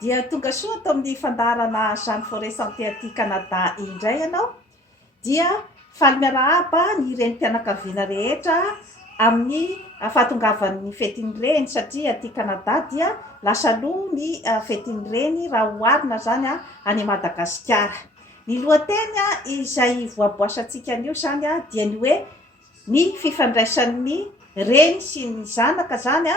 dia tonga soa atao amin'ny fandarana Jeanne Forest Santé aty Canada indray ianao, dia faly miarahaba ny renim-pianakaviana rehetra amin'ny fahatongavan'ny fetin'ireny satria aty Canada dia lasa aloha ny fetin'ireny raha oharina zany any Madagasikara. Ny lohateny izay voaboasantsika an'io zany dia ny hoe ny fifandraisan'ny reny sy ny zanaka zany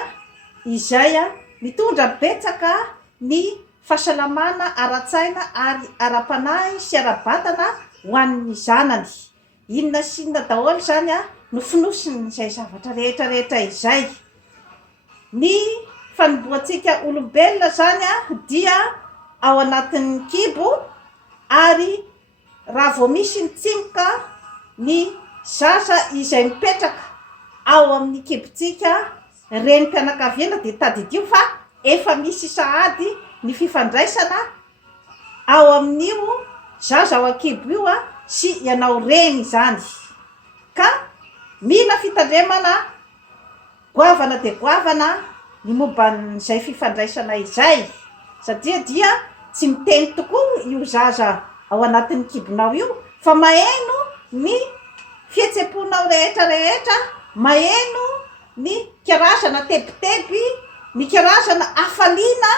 izay mitondra betsaka ny fahasalamana ara-tsaina ary ara-panahy sy ara-batana ho an'ny zanany. Inona sy inona daholo zany nofonosiny izay zavatra rehetrarehetra izay. Ny fanomboantsika olombelona zany dia ao anatin'ny kibo, ary raha vao misy ny tsimoka ny zaza izay mipetraka ao amin'ny kibontsika renim-pianakaviana dia tadidio fa efa misy sahady ny fifandraisana ao amin'io zaza ao an-kibo io sy ianao reny zany. Ka mila fitandremana goavana dia goavana ny momban'izay fifandraisana izay, satria dia tsy miteny tokoa io zaza ao anatin'ny kibonao io, fa maheno ny fihetseponao rehetrarehetra, maheno ny karazana tebiteby, ny karazana hafaliana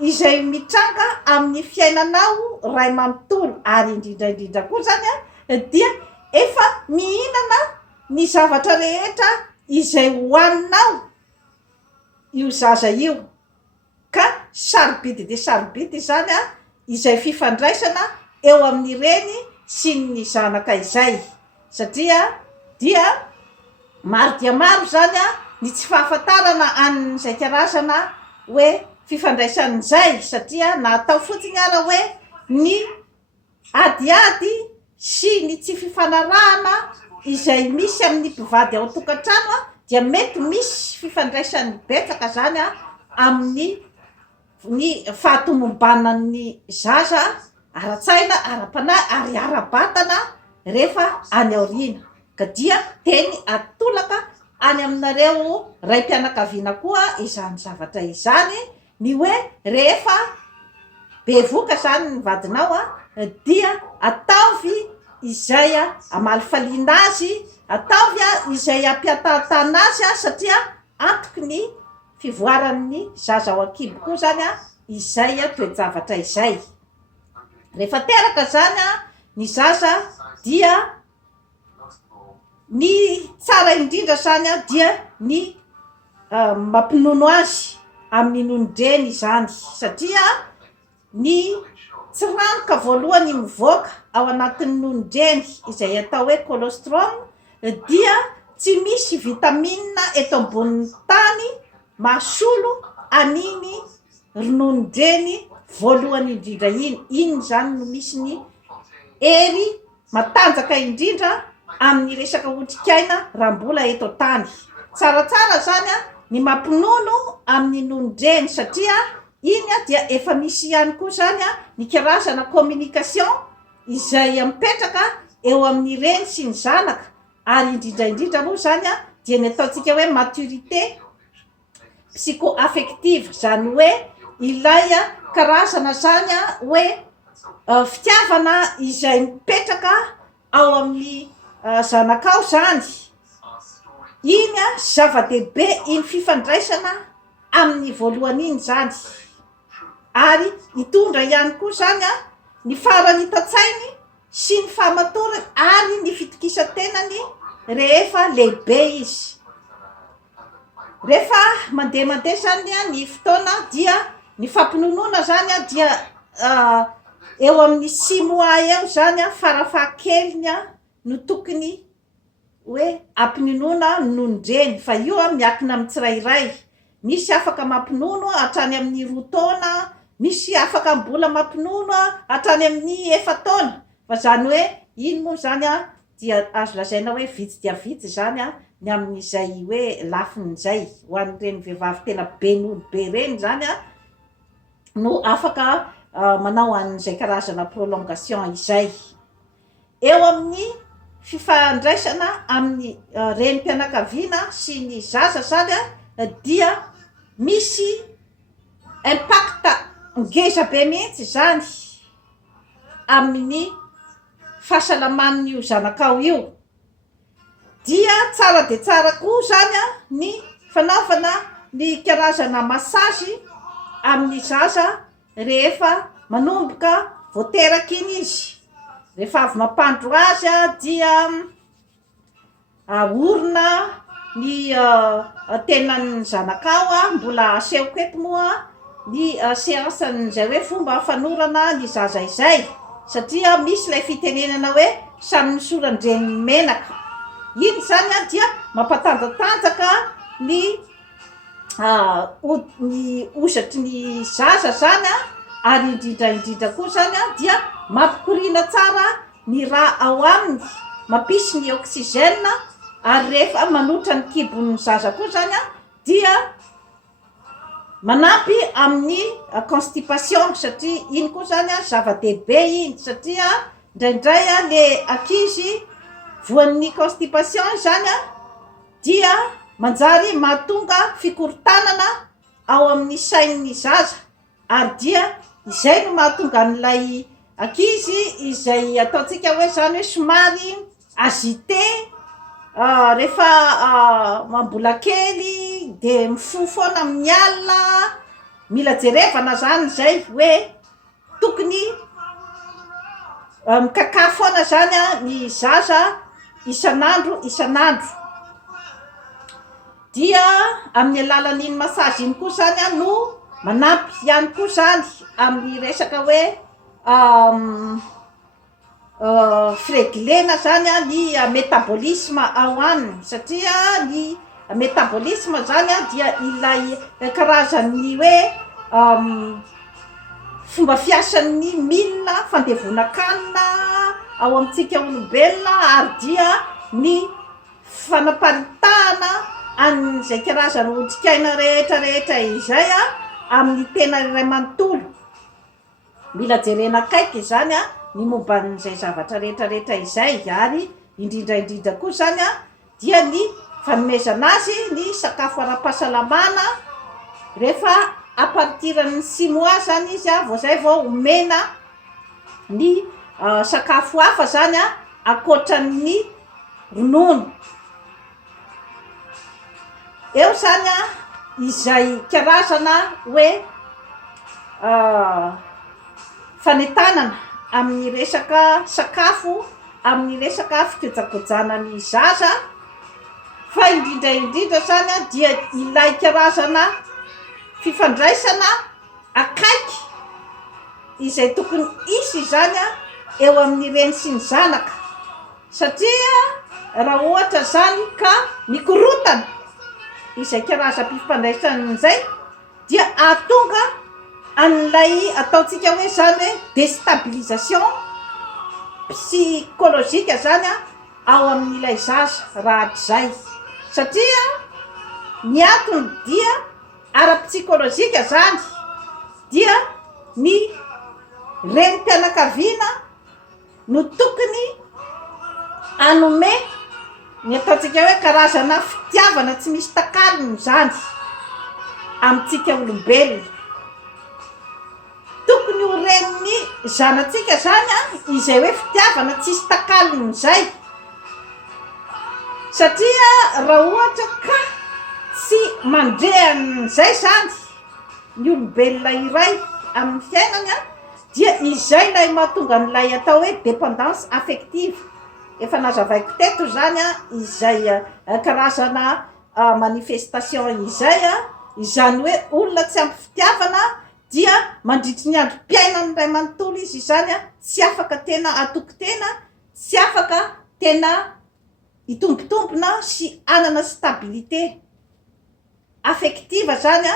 izay mitranga amin'ny fiainanao ray manontolo. Ary indrindraindrindra koa zany dia efa mihinana ny zavatra rehetra izay hoaninao io zaza io. Ka sarobidy dia sarobidy zany izay fifandraisana eo amin'ireny sy ny zanaka izay, satria dia maro dia maro zany ny tsy fahafantarana an'izay karazana hoe fifandraisan'izay, satria natao fotsiny ara hoe ny adiady sy ny tsy fifanarahana izay misy amin'ny mpivady ao an-tokantrano dia mety misy fifandraisany betsaka zany amin'ny ny fahatomombanan'ny zaza ara-tsaina, ara-panahy ary ara-batana rehefa any aoriana. Ka dia teny atolaka any aminareo raim-pianakaviana koa izany zavatra izany, ny hoe rehefa bevoka zany ny vadinao dia ataovy izay amalifaliana azy, ataovy izay ampiatatana azy satria antoky ny fivoaran'ny zaza ao an-kibo koa zany izay toe-javatra izay. Rehefa teraka zany ny zaza dia ny tsara indrindra zany dia ny mampinono azy amin'ny nonodreny zany, satria ny tsiranoka voalohany mivoaka ao anatin'ny nonodreny izay atao hoe colostrum dia tsy misy vitamina eto ambonin'ny tany mahasolo an'iny rononodreny voalohany indrindra iny zany no misy ny hery matanjaka indrindra amin'ny resaka otrikaina raha mbola eto tany. Tsaratsara zany ny mampinono amin'ny nonodreny, satria iny dia efa misy ihany koa zany ny karazana communication izay mipetraka eo amin'ny reny sy ny zanaka. Ary indrindraindrindra moa zany dia ny ataontsika hoe maturité psycho-affective, zany hoe ilay karazana zany hoe fitiavana izay mipetraka ao amin'ny zanakao zany. Iny zava-dehibe iny fifandraisana amin'ny voalohany iny zany, ary hitondra ihany koa zany ny faran'ny-tantsainy sy ny fahamatorany ary ny fitokisa-tenany rehefa lehibe izy. Rehefa mandeha zany ny fotoana dia ny fampinonona zany dia eo amin'ny 6 mois eo zany farafahakeliny no tokony hoe ampinonona nonodreny, fa io miakina amin'ny tsirairay. Misy afaka mampinono hatrany amin'ny 2 taona, misy afaka mbola mampinono hatrany amin'ny 4 taona. Fa zany hoe iny moa zany dia azo lazaina hoe vitsy dia vitsy zany ny amin'izay hoe lafin'izay ho an'ireny vehivavy tena be nono be reny zany no afaka manao an'izay karazana prolongation izay. Eo amin'ny fifandraisana amin'ny renim-pianakaviana sy ny zaza zany dia misy impact ngeza be mihitsy zany amin'ny fahasalaman'io zanakao io. Dia tsara de tsara koa zany ny fanaovana ny karazana masazy amin'ny zaza rehefa manomboka vao teraka iny izy. Rehefa avy mampandro azy dia aorina ny tenan'ny zanakao mbola asehoko eto moa ny seansan'izay hoe fomba fanorana ny zaza izay, satria misy ilay fitenenana hoe samy misorandreny menaka. Iny zany dia mampatanjatanjaka ny osatry ny zaza zany ary indrindra koa zany dia mampikoriana tsara ny raha ao aminy, mampisy ny oxygène, ary rehefa manotra ny kibon'ny zaza koa zany dia manampy amin'ny constipation, satria iny koa zany zava-dehibe iny, satria indraindray le ankizy voan'ny constipation zany dia manjary mahatonga fikorotanana ao amin'ny sain'ny zaza, ary dia izay no mahatonga n'ilay ankizy izay ataontsika hoe zany hoe somary agité rehefa mambola kely de mifoha foana amin'ny alina. Mila jerevana zany zay hoe tokony mikaka foana zany ny zaza isanandro. Dia amin'ny alalan'iny masazy iny koa zany no manampy ihany koa zany amin'ny resaka hoe fireglena zany ny métabolisme ao aminy, satria ny métabolisme zany dia ilay karazan'ny hoe fomba fiasan'ny milina fandevonankanina ao amintsika olombelona, ary dia ny fanaparitahana an'izay karazana otrikaina rehetrarehetra izay amin'ny tena iray manontolo. Mila jerena akaiky zany ny momban'izay zavatra rehetrarehetra izay, ary indrindra koa zany dia ny fanomezana azy ny sakafo ara-pahasalamana rehefa à partir ny 6 mois zany izy vao zay vao omena ny sakafo hafa zany akoatran'ny ronono. Eo zany izay karazana hoe fanentanana amin'ny resaka sakafo, amin'ny resaka fikojakojana ny zaza. Fa indrindra zany dia ilay karazana fifandraisana akaiky izay tokony isy zany eo amin'ny reny sy ny zanaka, satria raha ohatra zany ka mikorotana izay karazam-pifandraisana zay dia ahatonga an'ilay ataontsika hoe zany hoe déstabilisation psychologique zany ao amin'ilay zaza rahatrizay, satria ny antony dia ara-psychologique zany dia ny renim-pianakaviana no tokony anome ny ataontsika hoe karazana fitiavana tsy misy takalony zany amintsika olombelona. Tokony ho reniny zanatsika zany izay hoe fitiavana tsisy takalony zay, satria raha ohatra ka tsy mandrehan'izay zany ny olombelona iray amin'ny fiainany dia izay lay mahatonga n'ilay atao hoe dépendance affective. Efa nazavaiko teto zany izay karazana manifestation izay, izany hoe olona tsy ampy fitiavana dia mandritry ny androm-piainany ray manontolo izy zany tsy afaka tena atoko tena, tsy afaka tena itombitombona sy anana stabilité affective zany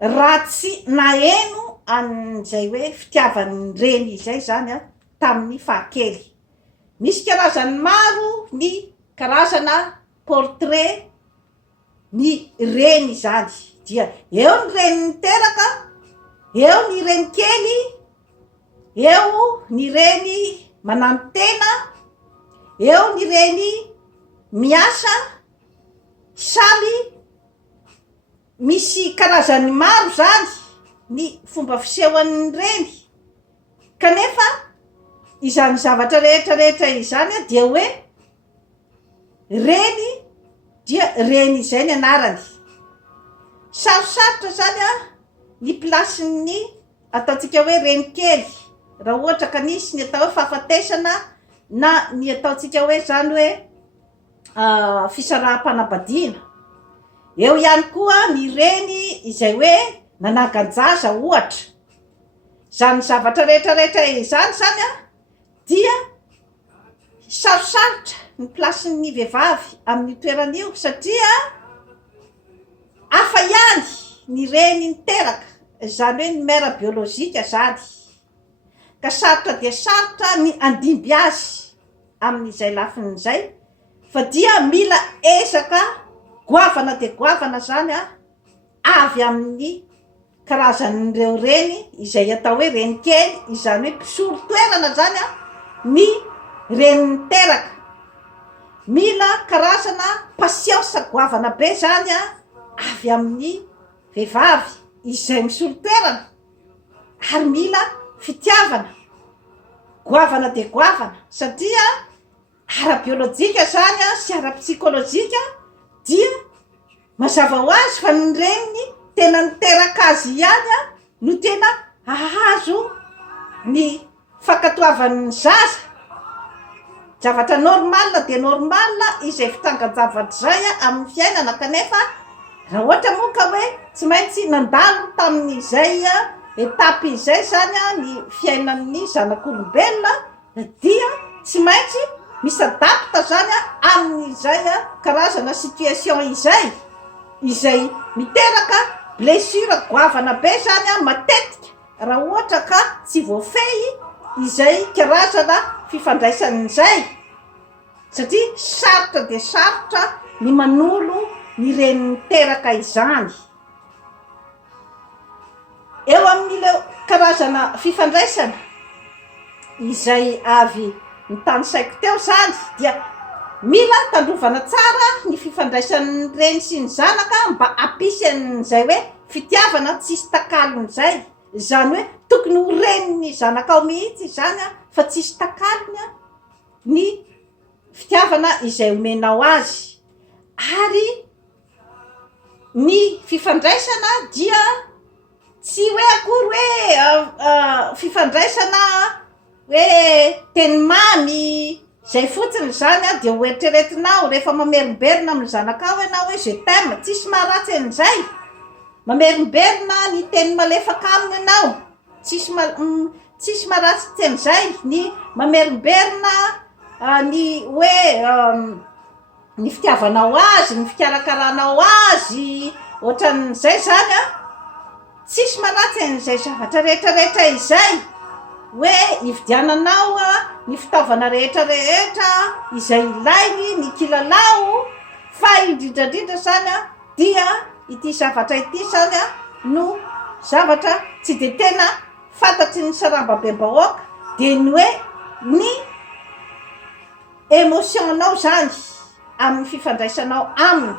raha tsy naheno an'izay hoe fitiavany reny izay zany tamin'ny fahakely. Misy karazany maro ny karazana portrait ny reny zany, dia eo ny reny teraka, eo ny reny kely, eo ny reny manantena, eo ny reny miasa, samy misy karazany maro zany ny fomba fisehoan'ny reny, kanefa izany zavatra rehetrarehetra izany dia hoe reny dia reny izay ny anarany. Sarosarotra zany ny plasin'ny ataontsika hoe reny kely, raha ohatra ka nisy ny atao hoe fahafatesana na ny ataontsika hoe zany hoe fisaraha-panambadiana. Eo ihany koa ny reny izay hoe nanagan-jaza ohatra. Zany zavatra rehetrarehetra izany zany dia sarosarotra ny plasin'ny vehivavy amin'ny toeran'io satria hafa ihany ny reny niteraka, zany hoe ny mère biolojika zany. Ka sarotra dia sarotra ny andimby azy amin'izay lafin'izay, fa dia mila ezaka goavana dia goavana zany avy amin'ny karazan'ireo reny izay atao hoe reny kely, izany hoe mpisolo toerana zany ny reny niteraka. Mila karazana pasiansa goavana be zany avy amin'ny vehivavy izay misolo toerana, ary mila fitiavana, goavana dia goavana, satria ara-biolojika zany sy ara-psikolojika dia mazava ho azy fa ny reniny tena niteraka azy ihany no tena ahazo ny fankatoavan'ny zaza. Zavatra normal dia normal izay fitangan-javatra zay amin'ny fiainana, kanefa raha ohatra moa ka hoe tsy maintsy nandalo tamin'izay etapy izay zany ny fiainan'ny zanak'olombelona, dia tsy maintsy misy adapta zany amin'izay karazana situation izay miteraka blessure goavana be zany matetika raha ohatra ka tsy voafehy izay karazana fifandraisan'izay, satria sarotra dia sarotra ny manolo ny reny niteraka izany. Eo amin'ileo karazana fifandraisana izay avy ny tany saiko teo zany dia mila tandrovana tsara ny fifandraisan'ny reny sy ny zanaka mba ampisy an'izay hoe fitiavana tsisy takalon'izay. Zany hoe tokony ho reniny zanaka ao mihitsy zany fa tsisy takalony ny fitiavana izay omenao azy. Ary ny fifandraisana dia tsy hoe akory hoe fifandraisana hoe teny mamy zay fotsiny zany dia hoeritreretinao rehefa mamerimberina amin'ny zanakao ianao hoe je t'aime, tsisy maharatsy an'izay. Mamerimberina ny teny malefaka aminy ianao, tsisy maharatsy an'izay. Ny mamerimberina ny hoe ny fitiavanao azy, ny fikarakaranao azy, ohatran'izay zany tsisy maharatsy an'izay zavatra rehetrarehetra izay, hoe hividiananao ny fitaovana rehetrarehetra izay ilainy, ny kilalao, fa indrindrandrindra zany dia ity zavatra ity zany no zavatra tsy de tena fantatry ny sarambabem-bahoaka, dia ny hoe ny emotionnao zany amin'ny fifandraisanao aminy.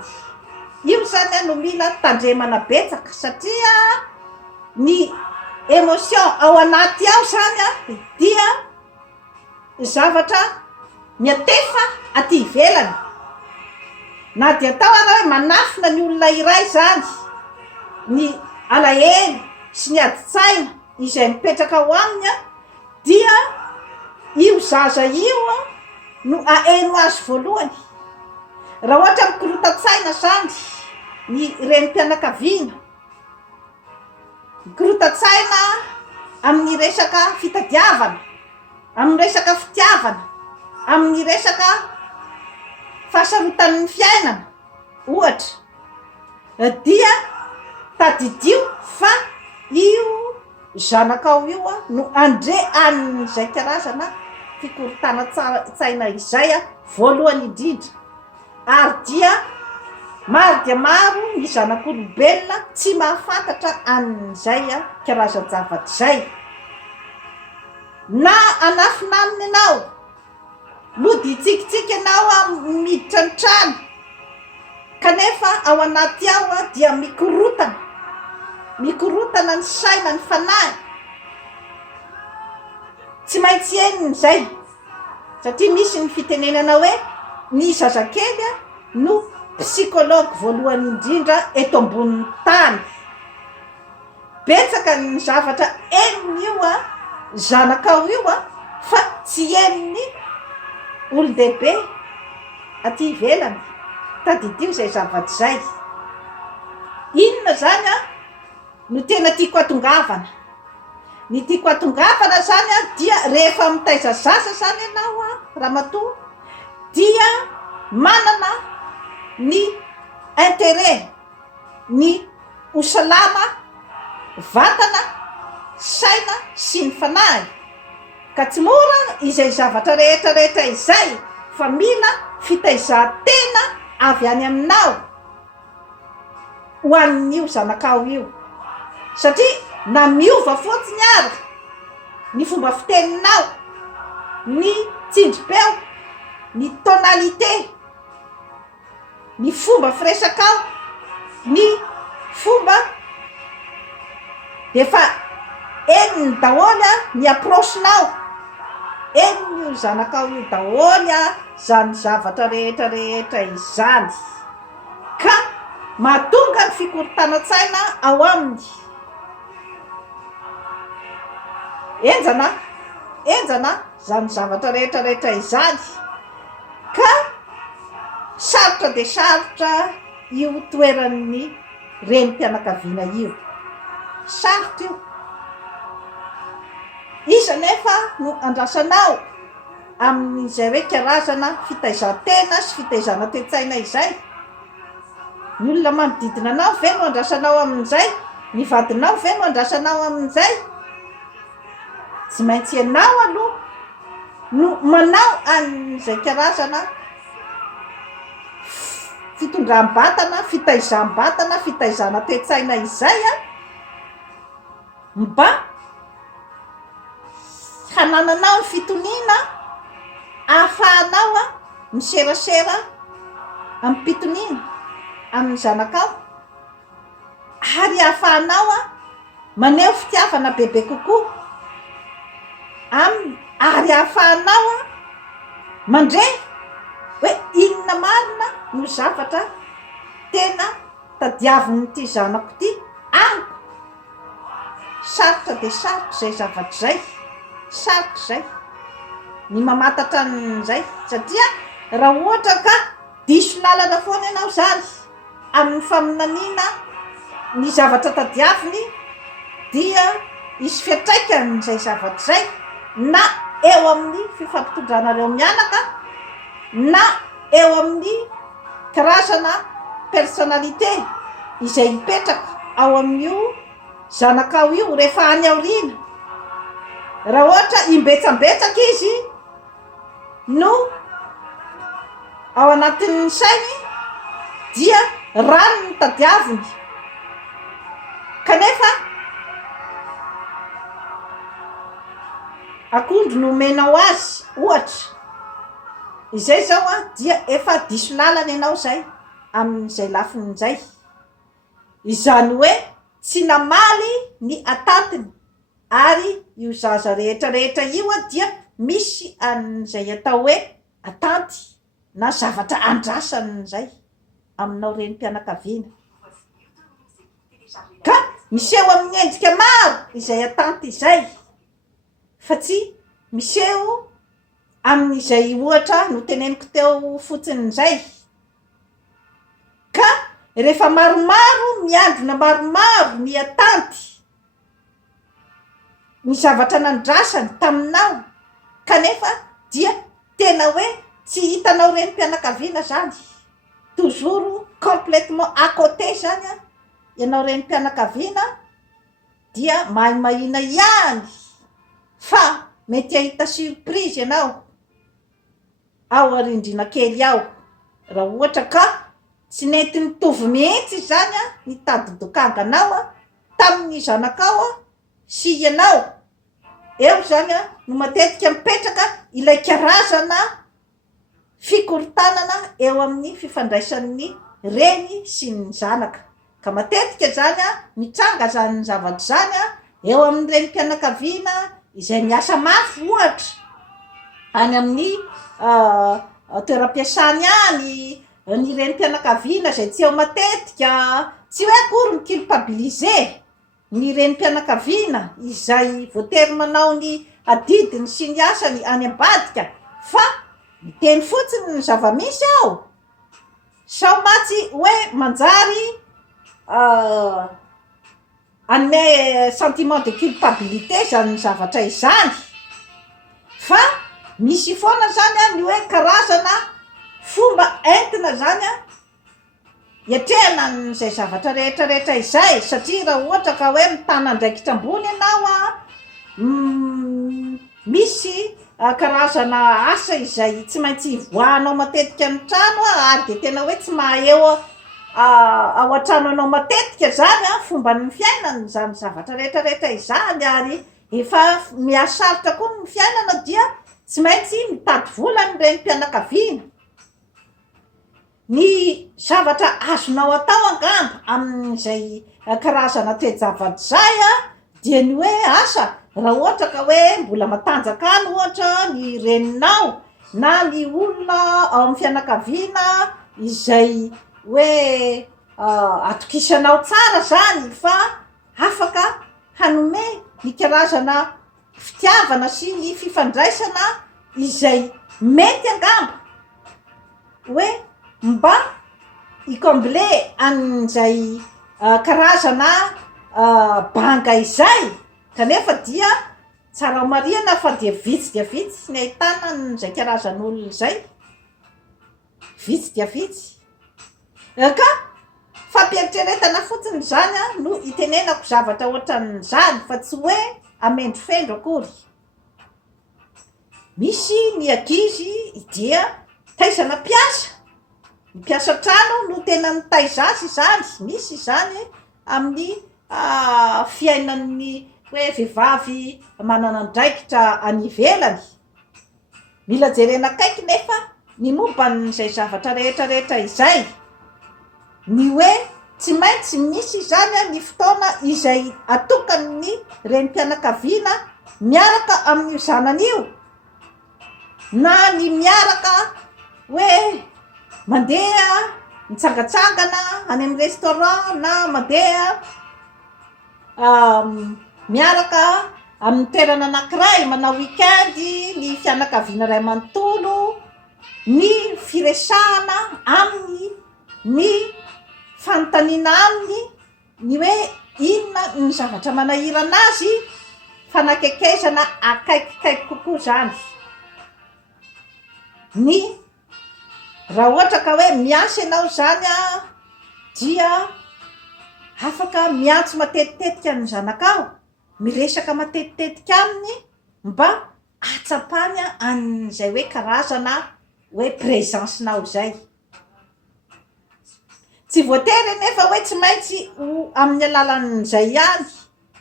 Io zany no mila tandremana betsaka, satria ny emotion ao anaty ao zany dia zavatra miatefa aty ivelany. Na dia atao raha hoe manafina ny olona iray zany ny alahelo sy ny adi-tsaina izay mipetraka ao aminy dia io zaza io no aeno azy voalohany. Raha ohatra mikorotan-tsaina zany ny renim-pianakaviana, mikorotan-tsaina amin'ny resaka fitadiavana, amin'ny resaka fitiavana, amin'ny resaka fahasarotan'ny fiainana ohatra, dia tadidio fa io zanakao io no andre an'izay karazana fikorotana-tsaina izay voalohany indrindra. Ary dia maro ny zanak'olombelona tsy mahafantatra an'izay karazan-javatra zay. Na anafina aminy ianao, lody itsikitsika ianao miditra ny trano, kanefa ao anaty ao dia mikorotana, mikorotana ny saina ny fanahy tsy maintsy eniny zay satria misy ny fitenenana hoe ny zazakely no psikôlôgy voalohany indrindra eto ambonin'ny tany. Betsaka ny zavatra eniny io zanakao io fa tsy eniny olon-dehibe aty ivelany tadidio zay zavatra zay. Inona zany no tena tiako atongavana? Ny tiako atongavana zany dia rehefa mitaiza zaza zany ianao ramatoa dia manana ny intérêt ny hosalama vatana, saina sy ny fanahy, ka tsy mora izay zavatra rehetrarehetra izay fa mila fitaizan-tena avy any aminao ho an'io zanakao io, satria na miova fotsiny ary ny fomba fiteninao, ny tsindrim-peo, ny tonalité, ny fomba firesakao, ny fomba defa eniny daholy ny approche-nao, eniny io zanakao io daholy zany zavatra rehetrarehetra izany, ka mahatonga ny fikorontanan-tsaina ao aminy. Enjana zany zavatra rehetrarehetra izany, ka sarotra de sarotra io toeran'ny renim-pianakaviana io, sarotra io. Iza nefa no andrasanao amin'izay hoe karazana fitaizan-tena sy fitaizana toe-tsaina izay. Ny olona manodidina anao ve no andrasanao amin'izay? Ny vadinao ve no andrasanao amin'izay? Tsy maintsy ianao aloha no manao an'izay karazana fitondram-batana, fitaizam-batana, fitaizana toe-tsaina izay mba hanananao ny fitoniana ahafahanao miserasera amin'ny pitoniana amin'ny zanakao, ary ahafahanao maneho fitiavana bebe kokoa aminy, ary ahafahanao mandre hoe inona marina no zavatra tena tadiavin'ity zanako ty amiko. Sarotra de sarotra zay zavatra zay, sarotra zay ny mamatatra an'izay, satria raha ohatra ka diso lalana foana ianao zany amin'ny faminaniana ny zavatra tadiaviny, dia isy fiatraikany zay zavatra zay na eo amin'ny fifampitondranareo mianaka, na eo amin'ny karazana personnalité izay hipetraka ao amin'io zanakao io rehefa any aoriana. Raha ohatra imbetsambetsaka izy no ao anatin'ny sainy, dia rano ny tadiaviny, kanefa akondro no omenao azy ohatra, izay zao dia efa diso lalana ianao zay amin'izay lafin'izay. Izany hoe tsy namaly ny atantiny, ary io zaza rehetrarehetra io dia misy an'izay atao hoe atanty na zavatra andrasany zay aminao renim-pianakaviana, ka miseho amin'ny endrika maro izay atanty izay, fa tsy miseho amin'izay ohatra no teneniko teo fotsiny zay. Ka rehefa maromaro miandrona, maromaro ny atanty, ny zavatra nandrasany taminao, kanefa dia tena hoe tsy hitanao renim-pianakaviana zany, toujours complètement à côté zany ianao renim-pianakaviana, dia mahimahina ihany fa mety ahita surprise ianao ao arindrina kely ao, raha ohatra ka tsy nety nitovy mihitsy zany ny tadi-dokanganao tamin'ny zanakao sy ianao. Eo zany no matetika mipetraka ilay karazana fikorontanana eo amin'ny fifandraisan'ny reny sy ny zanaka. ka matetika zany mitranga zany zavatra zany eo amin'ireny mpianakaviana izay miasa mafy ohatra any amin'ny toeram-piasany any ny reny mpianakaviana zay tsy eo matetika tsy hoe akory miculpabiliser ny reny mpianakaviana izay voatery manao ny adidiny sy ny asany any ambadika fa miteny fotsiny ny zava-misy ao sao matsy hoe manjary anome sentiment de culpabilité zany zavatra izany fa misy foana zany ny hoe karazana fomba entina zany iatrehana n'izay zavatra rehetrarehetra izay satria raha ohatra ka hoe mitana andraikitra ambony ianao misy karazana asa izay tsy maintsy ivoahanao matetika ny trano ary de tena hoe tsy mahaeo ao an-trano anao matetika zany fomba ny fiainana zany zavatra rehetrarehetra izany ary efa miasarotra koa ny fiainana dia tsy maintsy mitady vola ny reny mpianakaviana ny zavatra azonao atao angamba amin'izay karazana toe-javatra zay dia ny hoe asa raha ohatra ka hoe mbola matanjaka any ohatra ny reninao na ny olona ao amin'ny fianakaviana izay hoe atokisanao tsara zany fa afaka hanome ny karazana fitiavana sy ny fifandraisana izay mety angamba hoe mba icomble an'izay karazana banga izay kanefa dia tsara marihana fa dia vitsy ny ahitana n'izay karazan'olona izay vitsy dia vitsy ka fampietreretana fotsiny zany no itenenako zavatra ohatran'izany fa tsy hoe amendrofendro akory misy ny ankizy dia taizana mpiasa trano no tena nitaizazy zany misy zany amin'ny fiainan'ny hoe vehivavy manana andraikitra any ivelany mila jerena akaiky nefa ny momba n'izay zavatra rehetrarehetra izay ny hoe tsy maintsy misy zany ny fotoana izay atokan'ny reny mpianakaviana miaraka amin'ny zanan'io na ny miaraka hoe mandeha mitsangatsangana any amin'ny restaurant na mandeha miaraka amin'ny toerana anankiray manao weekend ny fianakaviana ray manontolo ny firesahana amin'ny ny fanontaniana aminy ny hoe inona ny zavatra manahirana azy fanakekezana akaikikaiky kokoa zany ny raha ohatra ka hoe miasa ianao zany dia afaka miantso matetitetika ny zanakao miresaka matetitetika aminy mba atsapany an'izay hoe karazana hoe présencenao zay tsy voatery nefa hoe tsy maintsy amin'ny alalan'izay ihany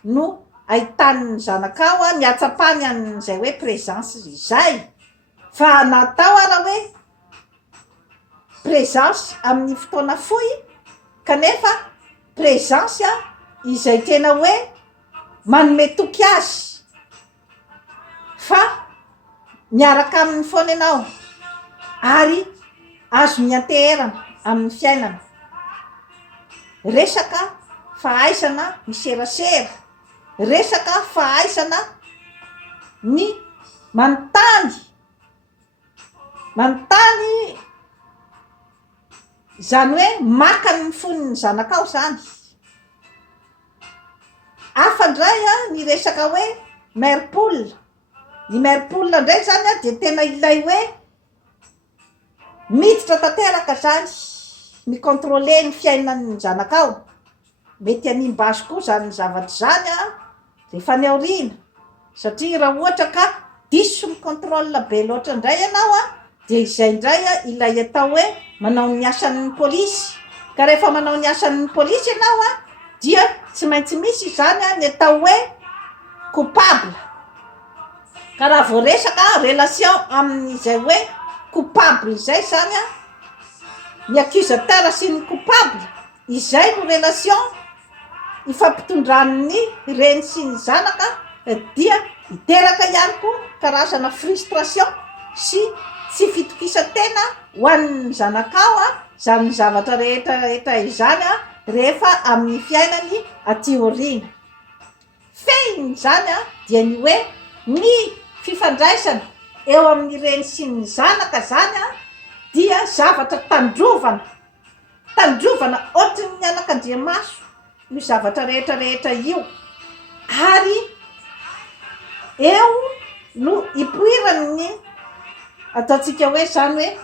no ahitany zanakao ny atsapany an'izay hoe présence izay fa natao raha hoe présence amin'ny fotoana fohy kanefa présence izay tena hoe manome toky azy fa miaraka amin'ny foana ianao ary azo mianteherana amin'ny fiainana resaka fahaisana miserasera resaka fahaisana ny manontany zany hoe maka ny foniny zanakao zany afandray ny resaka hoe mère poule ny mère poule ndray zany dia tena ilay hoe miditra tanteraka zany ny contrôler ny fiainan'ny zanakao mety animba azy koa zany zavatra zany rehefa ny aoriana satria raha ohatra ka diso ny contrôle be loatra indray ianao dia izay indray ilay atao hoe manao ny asan'ny polisy ka rehefa manao ny asan'ny polisy ianao dia tsy maintsy misy zany ny atao hoe coupable ka raha voaresaka relation amin'izay hoe coupable izay zany ny accusateur sy ny coupable izay no relation ifampitondran'ny reny sy ny zanaka dia iteraka ihany koa karazana frustration sy tsy fitokisa-tena ho an'ny zanakao zany zavatra rehetrarehetra izany rehefa amin'ny fiainany aty aoriana. Feiny zany dia ny hoe ny fifandraisana eo amin'ny reny sy ny zanaka zany dia zavatra tandrovana ohatrin'ny mianak'Andriamaso io zavatra rehetrarehetra io, ary eo no ipoirany ataontsika hoe zany hoe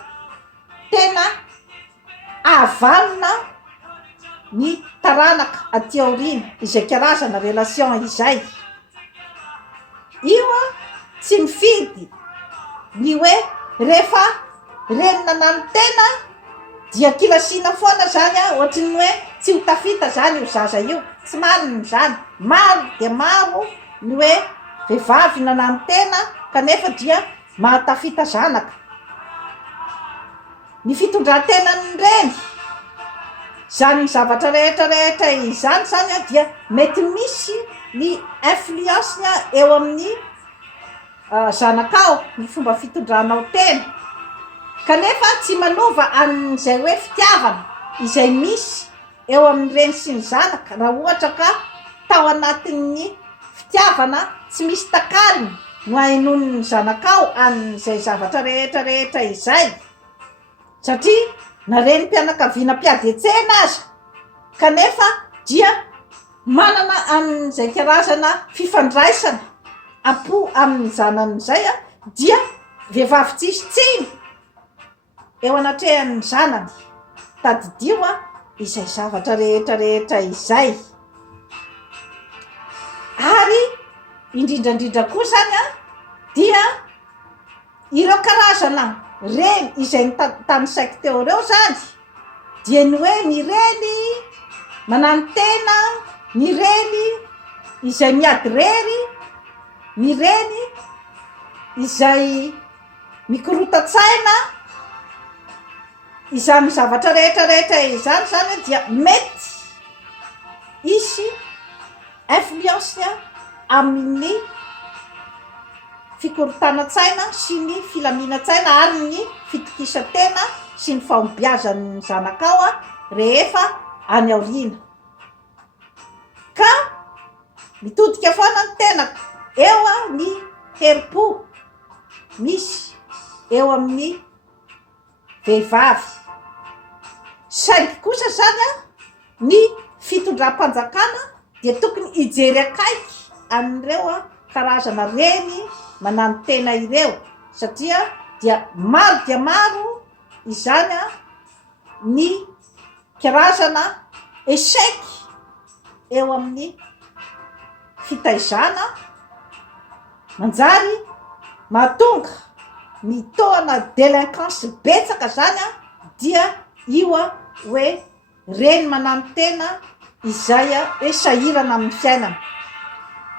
tena avalona ny taranaka aty aoriana izay karazana relation izay. Io tsy mifidy ny hoe rehefa renina nano tena dia kilasiana foana zany ohatriny hoe tsy ho tafita zany io zaza io, tsy marina zany. Maro dia maro ny hoe vehivavy nanano tena kanefa dia mahatafita zanaka. Ny fitondran-tenan'ny reny zany zavatra rehetrarehetra izany zany dia mety misy ny influence eo amin'ny zanakao ny fomba fitondranao tena, kanefa tsy manova an'izay hoe fitiavana izay misy eo amin'ny reny sy ny zanaka raha ohatra ka tao anatin'ny fitiavana tsy misy takaliny no hainon'ny zanakao an'izay zavatra rehetrarehetra izay, satria na reny mpianakaviana mpiadetsena aza kanefa dia manana an'izay karazana fifandraisana apo amin'ny zanany zay dia vehivavy tsisy tsiny eo anatrehan'ny zanany tadidio izay zavatra rehetrarehetra izay. Ary indrindrandrindra koa zany dia ireo karazana reny izay tany saiko teo reo zany dia ny hoe ny reny manano tena, ny reny izay miady rery, ny reny izay mikorota-tsaina, izany zavatra rehetrarehetra izany zany dia mety isy influence amin'ny fikorotana-tsaina sy ny filaminatsaina ary ny fitokisa-tena sy ny fahombiazan'ny zanakao rehefa any aoriana. Ka mitodika foana ny tenako eo ny herim-po misy eo amin'ny vehivavy, saingy kosa zany ny fitondram-panjakana dia tokony hijery akaiky amin'ireo karazana reny manano tena ireo, satria dia maro izany ny karazana échec eo amin'ny fitaizana manjary mahatonga mitohana délinquance betsaka zany dia io hoe reny manano tena izay hoe sahirana amin'ny fiainana,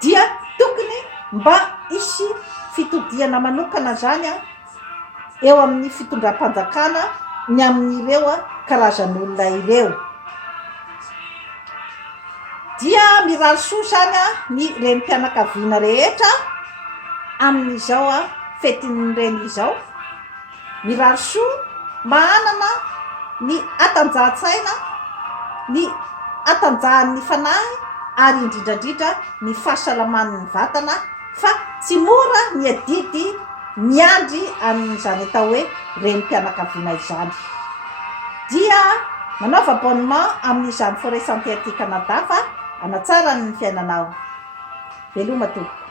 dia tokony mba isy fitodiana manokana zany eo amin'ny fitondram-panjakana ny amin'ireo karazan'olona ireo. Dia mirary soa zany ny renim-pianakaviana rehetra amin'izao fetin'ny reny izao, mirary soa mahanana ny atanjahan-tsaina, ny atanjahan'ny fanahy ary indrindrandrindra ny fahasalaman'ny vatana, fa tsy mora ny adidy miandry amin'izany atao hoe renim-pianakaviana izany. Dia manaova abonnement amin'izany Forêt Santé aty Canada fa hanatsara ny fiainanao. Veloma tompoko.